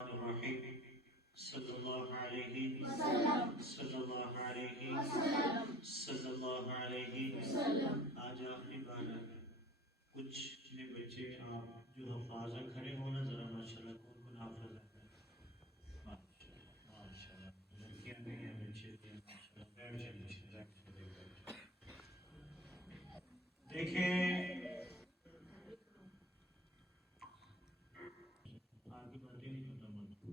الرحیم صلی اللہ علیہ صلی اللہ علیہ صلی اللہ علیہ. آج آخری بار کچھ اپنے بچے آپ جو حفاظ ہیں کھڑے ہونا ذرا ماشاءاللہ کون کون حافظ ہے. ماشاءاللہ لڑکیاں بھی ہیں بچے بھی ہیں ماشاءاللہ. بیٹھ جائیں دیکھیں آگے باتیں نہیں ختم ہوتی.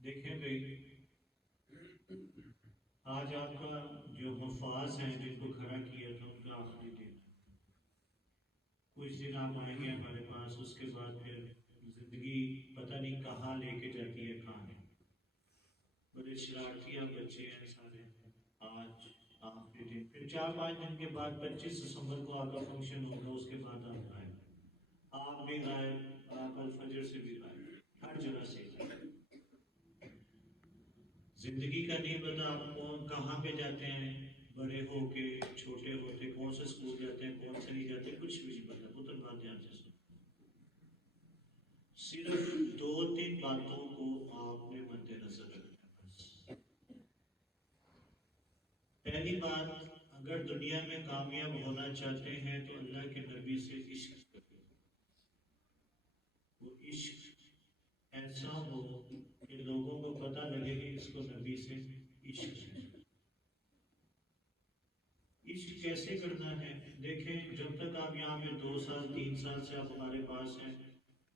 دیکھیں بھائی آج آپ کا جو حفاظ ہیں جن کو کھڑا کیا تھا ان کا آخری دن. کچھ دن آپ آئیں گے ہمارے پاس, اس کے بعد پھر زندگی پتہ نہیں کہاں لے کے جاتی ہے کہاں نہیں. بڑے شرارتی آپ بچے ہیں سارے. آج آخری دن, پھر 4-5 دن کے بعد 25 دسمبر کو آپ کا فنکشن ہوگا, اس کے بعد آپ آئیں. آپ بھی غائب, آپ الفجر سے بھی غائب, ہر جگہ سے غائب. زندگی کا نہیں پتا آپ کون کہاں پہ جاتے ہیں, بڑے ہو کے چھوٹے ہوتے کون سے اسکول جاتے ہیں کون سے نہیں جاتے, کچھ بھی نہیں پتا. پتر بات دھیان سے سنو, صرف 2-3 باتوں کو آپ نے مد نظر رکھنا ہے بس. پہلی بات, اگر دنیا میں کامیاب ہونا چاہتے ہیں تو اللہ کے نبی سے عشق کریں. وہ عشق ایسا ہو کہ لوگوں کو پتہ لگے کہ اس کو نبی سے عشق ہے. عشق کیسے کرنا ہے دیکھیں, جب تک آپ یہاں پہ 2 سال 3 سال سے آپ ہمارے پاس ہیں,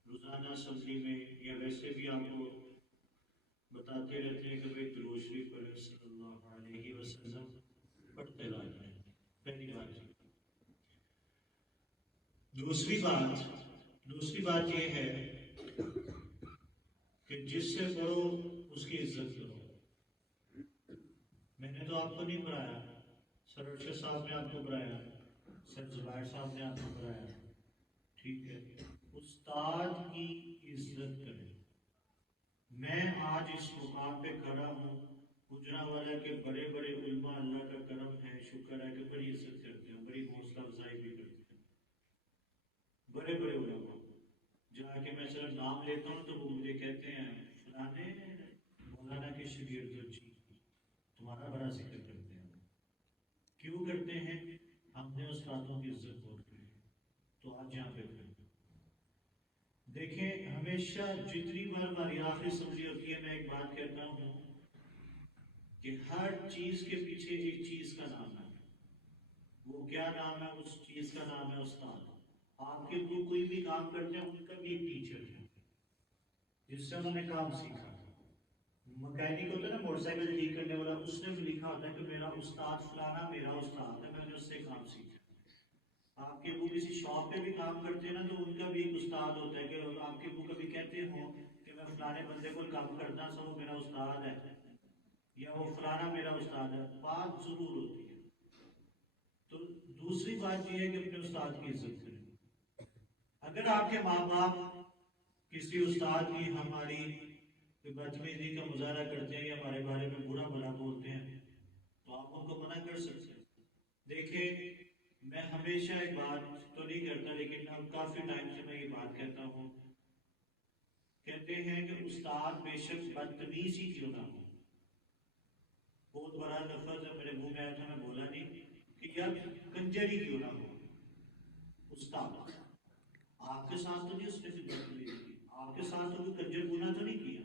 روزانہ اسمبلی میں یا ویسے بھی آپ کو بتاتے رہتے ہیں کہ بھائی درود شریف پڑھیں صلی اللہ علیہ وسلم, پڑھتے رہتے ہیں. پہلی بات. دوسری بات یہ ہے کہ جس سے پڑھو اس کی عزت کرو. میں نے تو آپ کو نہیں پڑھایا, سر ارشد صاحب نے آپ کو پڑھایا, سر زبیر صاحب نے آپ کو پڑھایا, ٹھیک ہے. استاد کی عزت کریں. میں آج اس مقام پہ کھڑا ہوں, گجرانوالہ کے بڑے بڑے علماء اللہ کا کرم ہے, شکر ہے کہ بڑی عزت کرتے ہیں, بڑی حوصلہ افزائی بھی کرتے ہیں. بڑے بڑے علماء جا کے میں صرف نام لیتا ہوں تو وہ مجھے کہتے ہیں فلانے مولانا کے شاگرد جو جی تمہارا بڑا ذکر کرتے ہیں. کیوں کرتے ہیں؟ ہم نے استادوں کی عزت بہت کی, تو آج یہاں پہ کریں. دیکھیں ہمیشہ جتنی بار ہماری آخری سمجھی ہوتی ہے, میں ایک بات کہتا ہوں کہ ہر چیز کے پیچھے ایک چیز کا نام ہے. وہ کیا نام ہے؟ اس چیز کا نام ہے استاد. آپ کے کوئی بھی کام کرتے ہیں ان کا بھی ایک ٹیچر ہے جس سے انہوں نے کام سیکھا. مکینک ہوتا ہے نا موٹر سائیکل ٹھیک کرنے والا, اس نے بھی لکھا ہوتا ہے کہ میرا استاد فلانا میرا استاد ہے, میں نے اس سے کام سیکھا. آپ کے ابو کسی شاپ پہ بھی کام کرتے ہیں نا تو ان کا بھی ایک استاد ہوتا ہے, کہ آپ کے ابو کبھی کہتے ہوں کہ میں فلانے بندے کو کام کرتا سا, وہ میرا استاد ہے, یا وہ فلانا میرا استاد ہے. بات ضرور ہوتی ہے. تو دوسری بات یہ ہے کہ اپنے استاد کی عزت کریں. اگر آپ کے ماں باپ کسی استاد کی ہماری بدتمیزی کا مظاہرہ کرتے ہیں یا ہمارے بارے میں برا بھلا بولتے ہیں تو آپ ان کو منع کر سکتے ہیں. دیکھیں میں ہمیشہ ایک بات تو نہیں کرتا, لیکن اب کافی ٹائم سے میں یہ بات کہتا ہوں. کہتے ہیں کہ استاد بے شک بدتمیز ہی کیوں نہ ہو. بہت بڑا لفظ ہے, میرے منہ میں آیا تھا, میں بولا نہیں, کہ یا کنجر ہی کیوں نہ ہو. استاد آپ کے ساتھ تو نہیں اس نے بدتمیزی کی, آپ کے ساتھ تو کوئی کنجر گناہ تو نہیں کیا.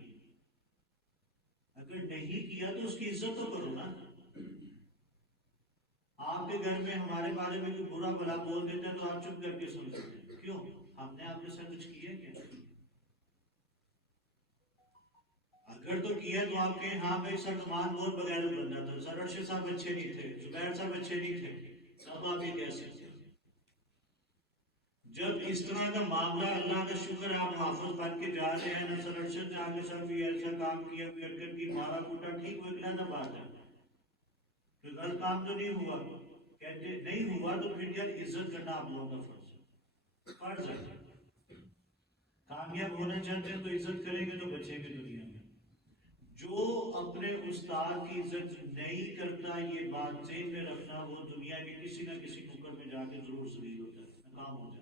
اگر نہیں کیا تو اس کی عزت تو کرو نا. آپ کے گھر میں ہمارے بارے میں کوئی برا بھلا بول دیتا ہے تو آپ چپ کر کے سن لیتے ہیں, کیوں؟ ہم نے آپ کے ساتھ کچھ کیا کیا؟ اگر تو کیا تو آپ کے ہاں بھائی سر زمان بہت بغیر بننا تھا, سر ارشد صاحب اچھے نہیں تھے, زبیر صاحب اچھے نہیں تھے, سب آپ یہ کہہ سکتے ہیں. جب اس طرح کا معاملہ, اللہ کا شکر ہے آپ حافظ بن کے جا رہے ہیں, نہ سر ارشد نے آپ کے ساتھ بھی ایسا کام کیا, حرکت کی, مارا کوٹا, ٹھیک وہ ایک علیحدہ بات ہے, تو غلط کام تو نہیں ہوا. کہتے نہیں ہوا تو پھر یار عزت کرنا آپ لوگوں کا فرض ہے. کامیاب ہونا چاہتے ہیں تو عزت کریں گے تو بچیں گے دنیا میں. جو اپنے استاد کی عزت نہیں کرتا, یہ بات ذہن میں رکھنا, وہ دنیا کے کسی نہ کسی نکڑ میں جا کے ضرور ذلیل ہوتا ہے, ناکام ہو جاتا ہے.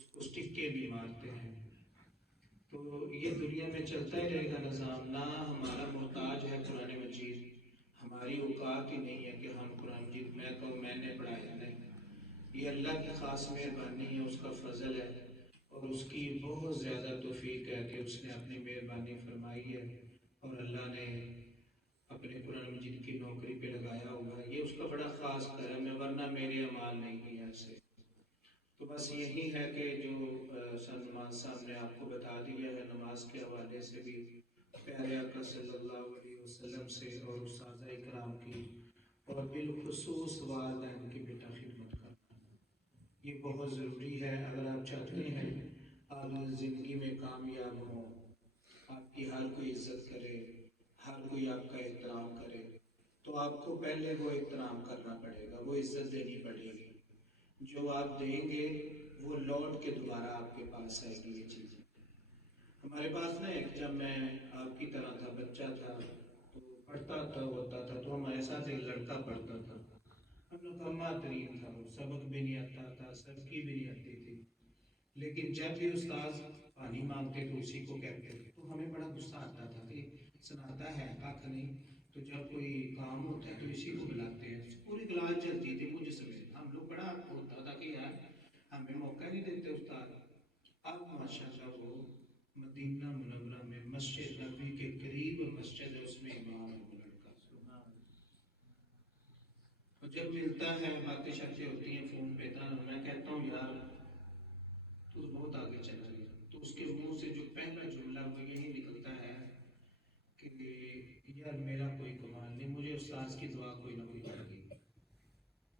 اس کو سٹکے بھی مارتے ہیں. تو یہ دنیا میں چلتا ہی رہے گا نظام. نہ ہمارا محتاج ہے قرآن مجید، ہماری اوقات ہی نہیں ہے کہ ہم قرآن مجید میں کہوں میں نے پڑھایا. نہیں، یہ اللہ کی خاص مہربانی ہے، اس کا فضل ہے اور اس کی بہت زیادہ توفیق ہے کہ اس نے اپنی مہربانی فرمائی ہے اور اللہ نے اپنے قرآن مجید کی نوکری پہ لگایا ہوا ہے. یہ اس کا بڑا خاص کرم ہے، ورنہ میرے اعمال نہیں ہیں ایسے. تو بس یہی ہے کہ جو سر نماز صاحب نے آپ کو بتا دیا ہے، نماز کے حوالے سے بھی پیارے آقا صلی اللہ علیہ وسلم سے اور اساتذہ کرام کی اور بالخصوص والدین کی بیٹا خدمت کرنا یہ بہت ضروری ہے. اگر آپ چاہتے ہیں آپ زندگی میں کامیاب ہوں، آپ کی ہر کوئی عزت کرے، ہر کوئی آپ کا احترام کرے، تو آپ کو پہلے وہ احترام کرنا پڑے گا، وہ عزت دینی پڑے گی. جو آپ دیں گے وہ لوٹ کے دوبارہ آپ کے پاس آئے گی. یہ چیزیں ہمارے پاس نا، جب میں آپ کی طرح تھا، بچہ تھا تو پڑھتا تھا ہوتا تھا، تو ہمارے ساتھ ایک لڑکا پڑھتا تھا. ہم لوگ کما ترین تھا، وہ سبق بھی نہیں آتا تھا، سب کی بھی نہیں آتی تھی، لیکن جب بھی استاذ پانی مانگتے تو اسی کو کہتے تھے. تو ہمیں بڑا غصہ آتا تھا کہ سناتا ہے کھ نہیں، تو جب کوئی کام ہوتا ہے تو اسی کو بلاتے ہیں. پوری کلاس چلتی تھی مجھ سمیت، ہم لوگ بڑا ہوتا تھا کہ یار ہمیں موقع نہیں دیتے استاد. اب ماشاءاللہ وہ مدینہ منورہ میں مسجد نبوی کے قریب مسجد ہے، اس میں امام ہے وہ لڑکا. اور جب ملتا ہے باتیں شاتیں ہوتی ہیں فون پہ، میں کہتا ہوں یار تو بہت آگے چلا گیا. تو اس کے منہ سے جو پہلا جملہ وہ یہی نکلتا ہے کہ یار میرا کوئی کمال نہیں، مجھے استاذ کی دعا کوئی نہ کوئی لگے گی.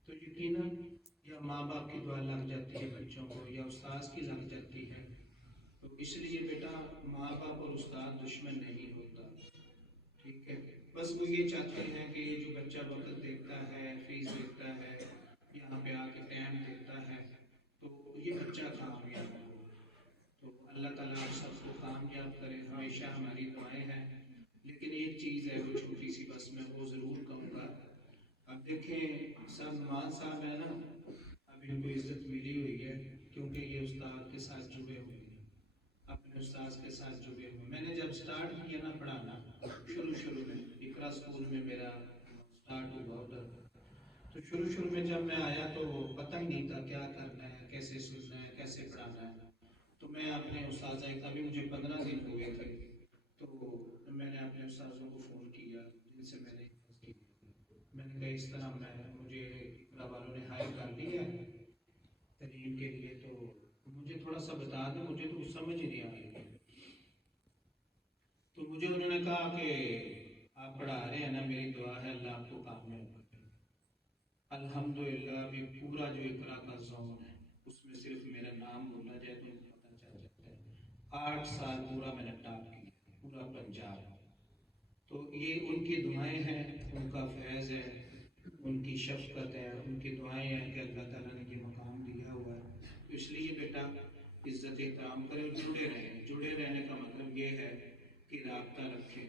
تو یقیناً یا ماں باپ کی دعا لگ جاتی ہے بچوں کو، یا استاذ کی لگ جاتی ہے. تو اس لیے بیٹا ماں باپ اور استاد دشمن نہیں ہوتا، ٹھیک ہے. بس وہ یہ چاہتے ہیں کہ یہ جو بچہ وقت دیکھتا ہے، فیس دیکھتا ہے، یہاں پہ آ کے ٹائم دیکھتا ہے، تو یہ بچہ کامیاب ہو. تو اللہ تعالیٰ آپ سب کو کامیاب کرے، ہمیشہ ہماری دعائیں ہیں. لیکن ایک چیز ہے وہ چھوٹی سی، بس میں وہ ضرور کہوں گا. اب دیکھیں سر نعمان صاحب ہے نا، اب ان کو عزت ملی ہوئی ہے کیونکہ یہ استاد کے ساتھ جڑے ہوئے ہیں، اپنے استاد کے ساتھ جڑے ہوئے. میں نے جب سٹارٹ کیا نا پڑھانا، شروع میں اقرا اسکول میں میرا سٹارٹ ہوا ادھر، تو شروع میں جب میں آیا تو پتہ ہی نہیں تھا کیا کرنا ہے، کیسے سننا ہے، کیسے پڑھانا ہے. تو میں اپنے استاذہ، ابھی مجھے 15 دن ہوئے تھے، تو میں نے اپنے استاذوں کو فون کیا جن سے میں نے کہا اس طرح مجھے اقرا والوں نے ہائر کر لیا ہے تعلیم کے لیے، تو مجھے تھوڑا سا بتا دیں، مجھے تو کچھ سمجھ نہیں آ رہی ہے. تو مجھے انہوں نے کہا کہ آپ پڑھا رہے ہیں نا، میری دعا ہے اللہ آپ کو کامیاب کرے. الحمدللہ ابھی پورا جو اقرا کا زون ہے اس میں صرف میرا نام بولا جائے تو پتہ چل جاتا ہے. 8 سال پورا میں نے ٹاپ کیا، پورا پنجاب. تو یہ ان کی دعائیں ہیں، ان کا فیض ہے، ان کی شفقت ہے، ان کی دعائیں ہیں کہ اللہ تعالیٰ نے یہ مقام دیا ہوا ہے. تو اس لیے بیٹا عزت احترام کریں، جڑے رہیں. جڑے رہنے کا مطلب یہ ہے کہ رابطہ رکھیں.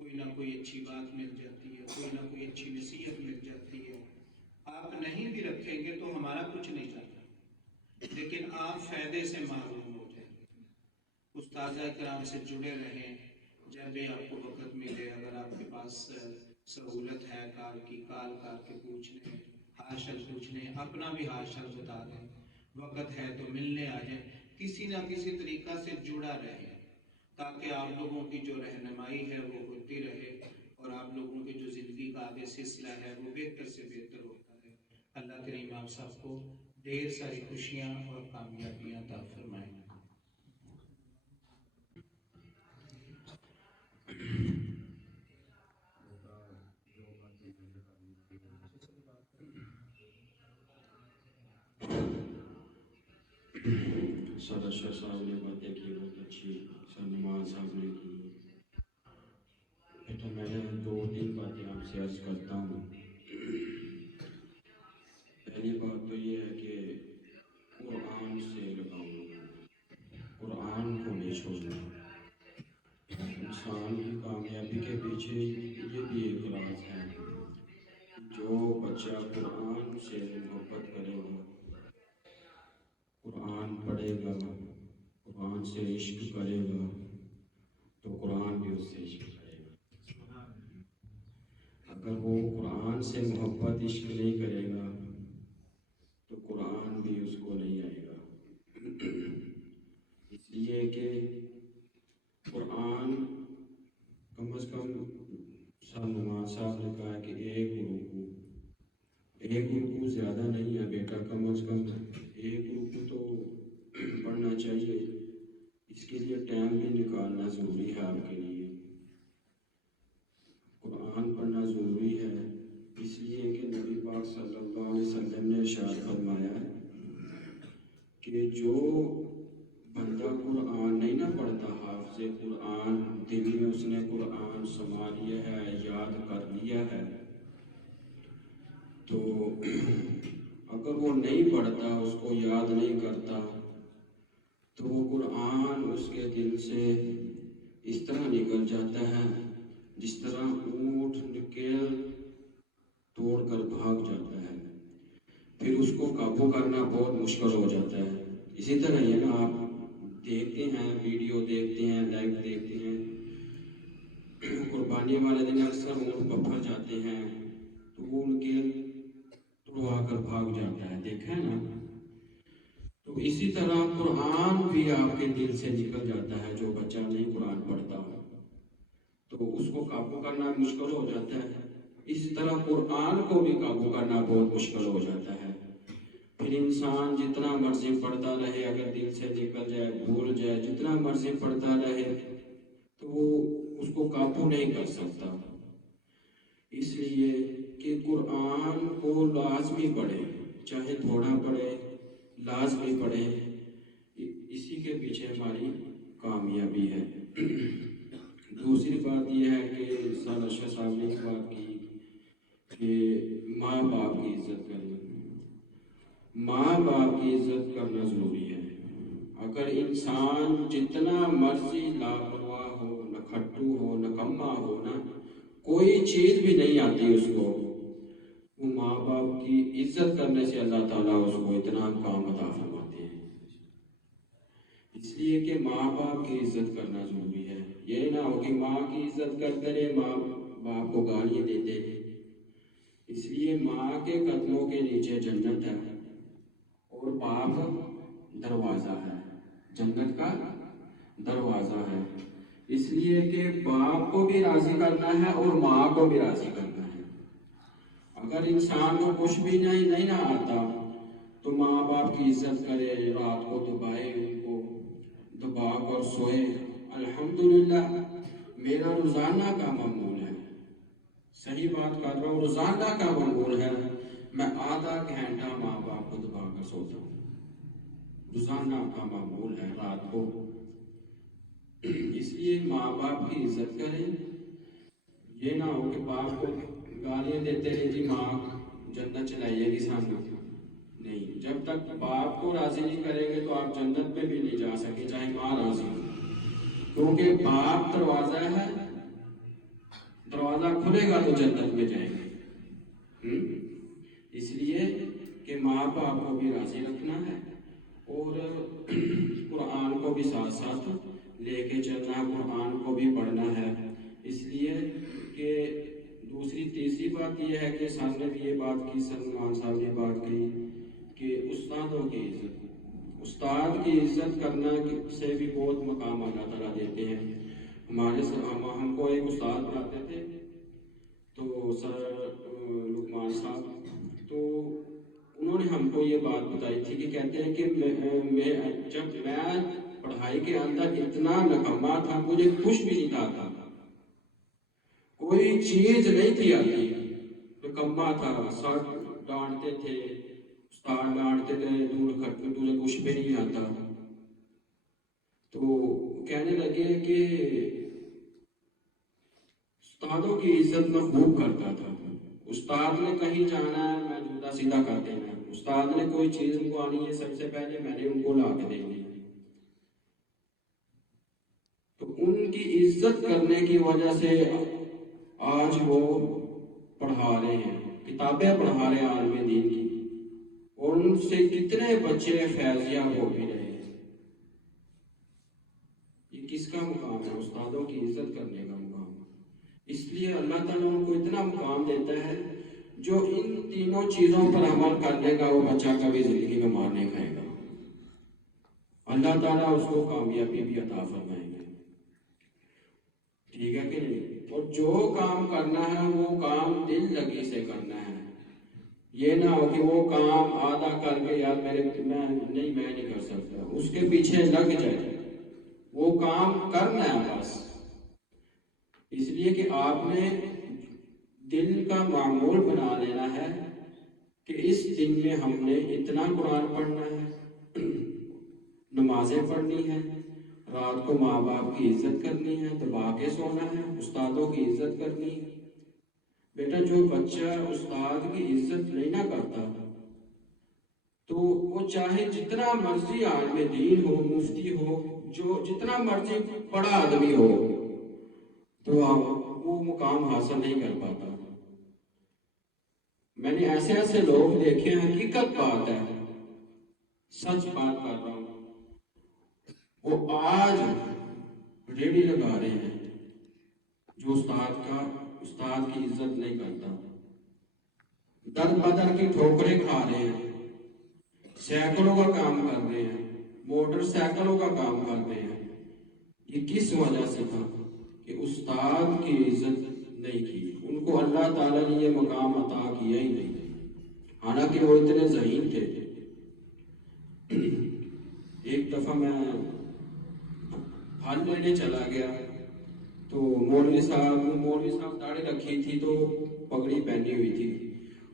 کوئی نہ کوئی اچھی بات مل جاتی ہے، کوئی نہ کوئی اچھی نصیحت مل جاتی ہے. آپ نہیں بھی رکھیں گے تو ہمارا کچھ نہیں چلتا، لیکن آپ فائدے سے محروم ہو جائیں گے. استاذہ کرام سے جڑے رہیں. جب بھی آپ کو وقت ملے، اگر آپ کے پاس سہولت ہے کال کی، کال کر کے پوچھ لیں، حال شل پوچھ لیں، اپنا بھی حال شل بتا دیں. وقت ہے تو ملنے آ جائیں، کسی نہ کسی طریقہ سے جڑا رہے تاکہ آپ لوگوں کی جو رہنمائی ہے وہ ہوتی رہے اور آپ لوگوں کی جو زندگی کا آگے سلسلہ ہے وہ بہتر سے بہتر ہوتا رہے. اللہ کریم آپ سب کو ڈھیر ساری خوشیاں اور کامیابیاں عطا فرمائیں. سادہ شاہ صاحب نے باتیں کی، بہت اچھی. سر نماز صاحب نے کی. بیٹا میں 2-3 باتیں آپ سے عرض کرتا ہوں. پہلی بات تو یہ ہے کہ قرآن سے لگاؤ، قرآن کو نہیں چھوڑنا. انسان کی کامیابی کے پیچھے یہ بھی ایک راز ہے. جو بچہ قرآن سے محبت کرے گا، قرآن پڑھے قرآن سے عشق کرے گا تو قرآن بھی اس سے عشق کرے گا. اگر وہ قرآن سے محبت عشق نہیں کرے گا تو قرآن بھی اس کو نہیں آئے گا. اس لیے کہ قرآن کم از کم نعمان صاحب نے کہا کہ ایک رکوع زیادہ نہیں ہے بیٹا، کم از کم ایک رکوع تو پڑھنا چاہیے. اس کے لیے ٹائم بھی نکالنا ضروری ہے. آپ کے لیے قرآن پڑھنا ضروری ہے، اس لیے کہ نبی پاک صلی اللہ علیہ وسلم نے ارشاد فرمایا کہ جو بندہ قرآن نہیں نہ پڑھتا، حافظ قرآن، دل میں اس نے قرآن سما لیا ہے، یاد کر لیا ہے، تو اگر وہ نہیں پڑھتا، اس کو یاد نہیں کرتا، تو وہ قرآن اس کے دل سے اس طرح نکل جاتا ہے جس طرح اونٹ نکیل توڑ کر بھاگ جاتا ہے. پھر اس کو قابو کرنا بہت مشکل ہو جاتا ہے. اسی طرح یہ نا آپ دیکھتے ہیں، ویڈیو دیکھتے ہیں، لائیو دیکھتے ہیں، قربانی والے دن اکثر اونٹ پکڑ جاتے ہیں تو وہ نکیل توڑوا کر بھاگ جاتا ہے. دیکھا ہے نا؟ تو اسی طرح قرآن بھی آپ کے دل سے نکل جاتا ہے. جو بچہ نہیں قرآن پڑھتا تو اس کو قابو کرنا مشکل ہو جاتا ہے. اسی طرح قرآن کو بھی قابو کرنا بہت مشکل ہو جاتا ہے. پھر انسان جتنا مرضی پڑھتا رہے، اگر دل سے نکل جائے، بھول جائے، جتنا مرضی پڑھتا رہے تو وہ اس کو قابو نہیں کر سکتا. اس لیے کہ قرآن کو لازمی پڑھے، چاہے تھوڑا پڑھے، لازمی پڑھے. اسی کے پیچھے ہماری کامیابی ہے. دوسری بات یہ ہے کہ شاہ صاحب نے ایک بات کی کہ ماں باپ کی عزت کرنا. ماں باپ کی عزت کرنا ضروری ہے. اگر انسان جتنا مرضی لاپرواہ ہو، نکھٹو ہو، نکما ہو نا، کوئی چیز بھی نہیں آتی اس کو، وہ ماں باپ کی عزت کرنے سے اللہ تعالیٰ اس کو اتنا کام عطا فرماتے ہیں. اس لیے کہ ماں باپ کی عزت کرنا ضروری ہے. یہ نہ ہو کہ ماں کی عزت کرتے رہے، ماں باپ کو گالیاں دیتے رہے. اس لیے ماں کے قدموں کے نیچے جنت ہے اور باپ دروازہ ہے، جنت کا دروازہ ہے. اس لیے کہ باپ کو بھی راضی کرنا ہے اور ماں کو بھی راضی کرنا ہے. اگر انسان کو کچھ بھی نہیں نہ آتا تو ماں باپ کی عزت کرے، رات کو دبائے، ان کو دبا کر سوئے. الحمدللہ میرا روزانہ کا معمول ہے، صحیح بات کر رہا ہوں، روزانہ کا معمول ہے. میں آدھا گھنٹہ ماں باپ کو دبا کر سوتا ہوں. روزانہ کا معمول ہے رات کو. اس لیے ماں باپ کی عزت کریں. یہ نہ ہو کہ باپ کو گالیاں دیتے رہے، جی ماں جنت چلائیے گی سامنے. نہیں، جب تک باپ کو راضی نہیں کریں گے تو آپ جنت پہ بھی نہیں جا سکے، چاہے ماں راضی ہو. کیونکہ باپ دروازہ ہے، دروازہ کھلے گا تو جنت میں جائیں گے. اس لیے کہ ماں باپ کو بھی راضی رکھنا ہے اور قرآن کو بھی ساتھ ساتھ لے کے چلنا ہے، قرآن کو بھی پڑھنا ہے. اس لیے کہ تیسری بات یہ ہے کہ صاحب نے بھی یہ بات کی، سلمان صاحب نے بات کی کہ استادوں کی عزت. استاد کی عزت کرنا سے بھی بہت مقام اللہ تعالیٰ دیتے ہیں. ہم کو ایک استاد پڑھاتے تھے تو سر لقمان صاحب، تو انہوں نے ہم کو یہ بات بتائی تھی کہ کہتے ہیں کہ جب میں پڑھائی کے اندر اتنا نکما تھا، مجھے کچھ بھی نہیں آتا، کوئی چیز نہیں تھی آتی، نکما تھا. سر ڈانٹتے تھے، استاد ڈانٹتے تھے، تجھے کچھ بھی نہیں آتا. تو کہنے لگے کہ استادوں کی عزت میں خوب کرتا تھا. استاد نے کہیں جانا ہے، میں جوتا سیدھا کر دینا. استاد نے کوئی چیز ان کو آنی ہے، سب سے پہلے میں نے ان کو لا کے دینی ہے. تو ان کی عزت کرنے کی وجہ سے آج وہ پڑھا رہے ہیں، کتابیں پڑھا رہے ہیں عالم دین کی، اور ان سے کتنے بچے فیضیاب ہو بھی رہے ہیں. کس کا مقام ہے؟ استادوں کی عزت کرنے کا مقام۔ اس لیے اللہ تعالیٰ ان کو اتنا مقام دیتا ہے، جو ان تینوں چیزوں پر عمل کرنے کا وہ بچہ کبھی زندگی میں مار نہیں کھائے گا، اللہ تعالیٰ اس کو کامیابی بھی عطا فرمائیں گے، ٹھیک ہے کہ نہیں؟ اور جو کام کرنا ہے وہ کام دل لگی سے کرنا ہے، یہ نہ ہو کہ وہ کام آدھا کر کے یار میں نہیں کر سکتا، اس کے پیچھے لگ جائے، وہ کام کرنا ہے بس۔ اس لیے کہ آپ نے دل کا معمول بنا لینا ہے کہ اس دن میں ہم نے اتنا قرآن پڑھنا ہے، نمازیں پڑھنی ہیں، رات کو ماں باپ کی عزت کرنی ہے، دبا کے سونا ہے، استادوں کی عزت کرنی ہے۔ بیٹا جو بچہ استاد کی عزت نہیں نہ کرتا تو وہ چاہے جتنا مرضی عالم دین ہو، مفتی ہو، جو جتنا مرضی بڑا آدمی ہو، تو وہ مقام حاصل نہیں کر پاتا۔ میں نے ایسے لوگ دیکھے ہیں، حقیقت بات ہے، سچ بات کر رہا ہوں، وہ آج ریڑھی لگا رہے ہیں جو استاد کی عزت نہیں کرتا، در بدر کی ٹھوکریں کھا رہے ہیں، سائیکلوں کا کام کر رہے ہیں، موٹر سائیکلوں کا کام کر رہے ہیں۔ یہ کس وجہ سے تھا؟ کہ استاد کی عزت نہیں کی، ان کو اللہ تعالیٰ نے یہ مقام عطا کیا ہی نہیں، حالانکہ وہ اتنے ذہین تھے۔ ایک دفعہ میں پھل لینے چلا گیا تو مولوی صاحب داڑھی رکھی تھی تو پگڑی پہنی ہوئی تھی،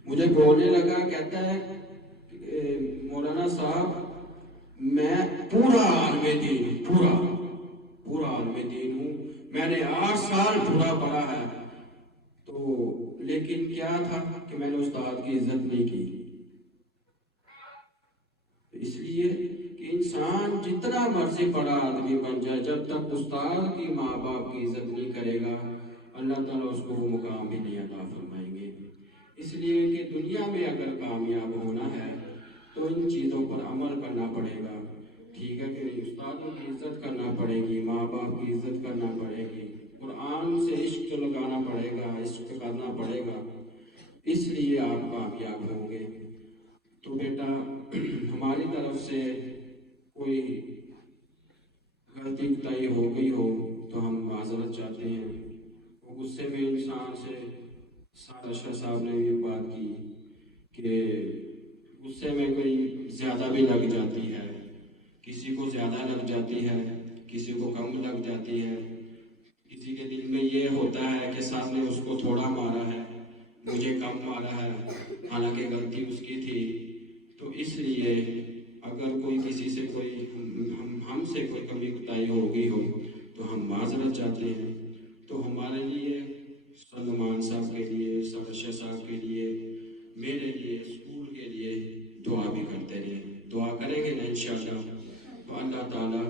مجھے بولنے لگا، کہتا ہے مولانا صاحب میں پورا عالم دین ہوں، میں نے 8 سال پورا پڑھا ہے، تو لیکن کیا تھا کہ میں نے استاد کی عزت نہیں کی۔ اس لیے کہ انسان جتنا مرضی بڑا آدمی بن جائے، جب تک استاد کی ماں باپ کی عزت نہیں کرے گا، اللہ تعالیٰ اس کو وہ مقام بھی نہیں عطا فرمائیں گے۔ اس لیے کہ دنیا میں اگر کامیاب ہونا ہے تو ان چیزوں پر عمل کرنا پڑے گا، ٹھیک ہے کہ نہیں؟ استادوں کی عزت کرنا پڑے گی، ماں باپ کی عزت کرنا پڑے گی، قرآن سے عشق لگانا پڑے گا، عشق کرنا پڑے گا، اس لیے آپ کامیاب ہوں گے۔ تو بیٹا ہماری طرف سے کوئی غلطی کوتاہی ہو گئی ہو تو ہم معذرت چاہتے ہیں۔ وہ غصے میں انسان سے اشرف صاحب نے یہ بات کی کہ غصے میں کوئی زیادہ بھی لگ جاتی ہے، کسی کو زیادہ لگ جاتی ہے، کسی کو کم لگ جاتی ہے، کسی کے دل میں یہ ہوتا ہے کہ صاحب نے اس کو تھوڑا مارا ہے، مجھے کم مارا ہے، حالانکہ غلطی اس کی تھی۔ تو اس لیے اگر کوئی کسی سے ہم سے کوئی کمی کوتاہی ہو گئی ہو تو ہم معذرت چاہتے ہیں۔ تو ہمارے لیے، سلمان صاحب کے لیے، سرشا صاحب کے لیے، میرے لیے، اسکول کے لیے دعا بھی کرتے رہے، دعا کریں گے نا انشاءاللہ۔ تو اللہ تعالیٰ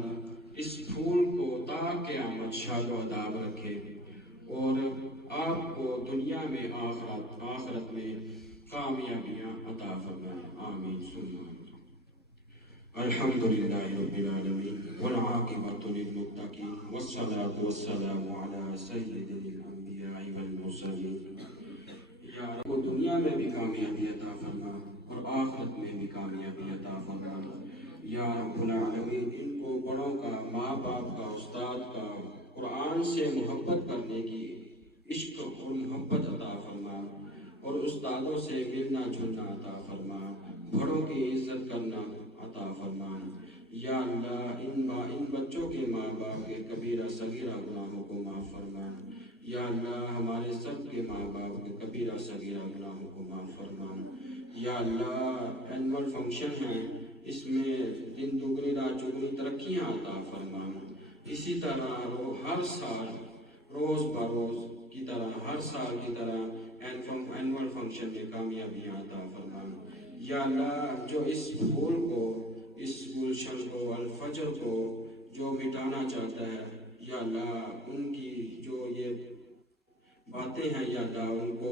اس پھول کو تا قیامت شاد و آداب رکھے اور آپ کو دنیا میں آخرت میں کامیابیاں عطا فرمائے، آمین ثم آمین۔ الحمدللہ رب العالمین والعاقبۃ للمتقین والصلاۃ والسلام علی سید الانبیاء والمرسلین۔ یا رب دنیا میں بھی کامیابی عطا فرما اور آخرت میں بھی کامیابی عطا فرما۔ یا رب العالمین ان کو بڑوں کا، ماں باپ کا، استاد کا قرآن سے محبت کرنے کی عشق اور محبت عطا فرما اور استادوں سے ملنا جلنا عطا فرما، بڑوں کی عزت کرنا عطا فرما۔ یا اللہ ان بچوں کے ماں باپ کے کبیرہ صغیرہ گناہوں کو معاف فرما۔ یا اللہ ہمارے سب کے ماں باپ کے کبیرہ صغیرہ گناہوں کو معاف فرما۔ یا اللہ اینول فنکشن ہے، اس میں دن دگنی رات چگنی ترقیاں عطا فرما۔ اسی طرح ہر سال روز بروز کی طرح، ہر سال کی طرح اینول فنکشن میں کامیابیاں عطا فرما۔ یا اللہ جو اس پھول کو، اس گلشن کو، الفجر کو جو مٹانا چاہتا ہے، یا اللہ ان کی جو یہ باتیں ہیں یا اللہ ان کو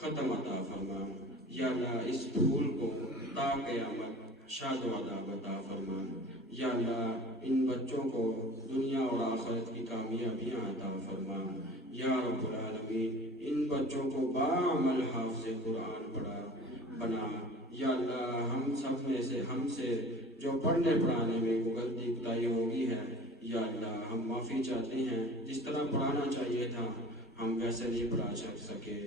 ختم عطا فرما۔ یا اللہ اس پھول کو تا قیامت شاد و آداب عطا فرما۔ یا اللہ ان بچوں کو دنیا اور آخرت کی کامیابیاں عطا فرما یا رب العالمین ان بچوں کو بعمل حافظ قرآن بنا یا اللہ ہم سے جو پڑھنے پڑھانے میں غلطی کوتاہی ہوگی ہے یا اللہ ہم معافی چاہتے ہیں جس طرح پڑھانا چاہیے تھا ہم ویسے نہیں پڑھا سکے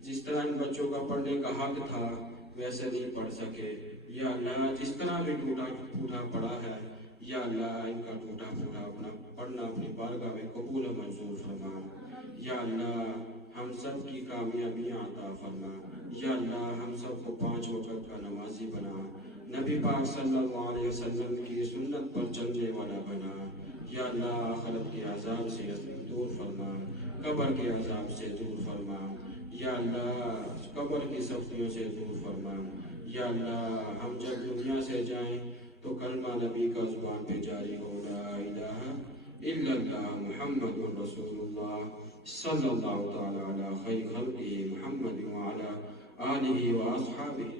جس طرح ان بچوں کا پڑھنے کا حق تھا ویسے نہیں پڑھ سکے یا اللہ جس طرح بھی ٹوٹا پھوٹا پڑھا ہے یا اللہ ان کا ٹوٹا پھوٹا پڑھنا اپنی بارگاہ میں قبول و منظور فرما یا اللہ ہم سب کی کامیابیاں عطا فرما یا اللہ ہم سب کو 5 وقت کا نمازی بنا نبی پاک صلی اللہ علیہ وسلم کی سنت پر چلنے والا بنا یا اللہ آخرت کے عذاب سے دور فرما قبر کے عذاب سے دور فرما یا اللہ قبر کی سختیوں سے دور فرما یا اللہ ہم جب دنیا سے جائیں تو کلمہ نبی کا زبان پہ جاری ہو لا الہ الا اللہ محمد رسول اللہ صلی اللہ تعالی علی خیر خلقہ محمد وعلی آلہ و اصحابہ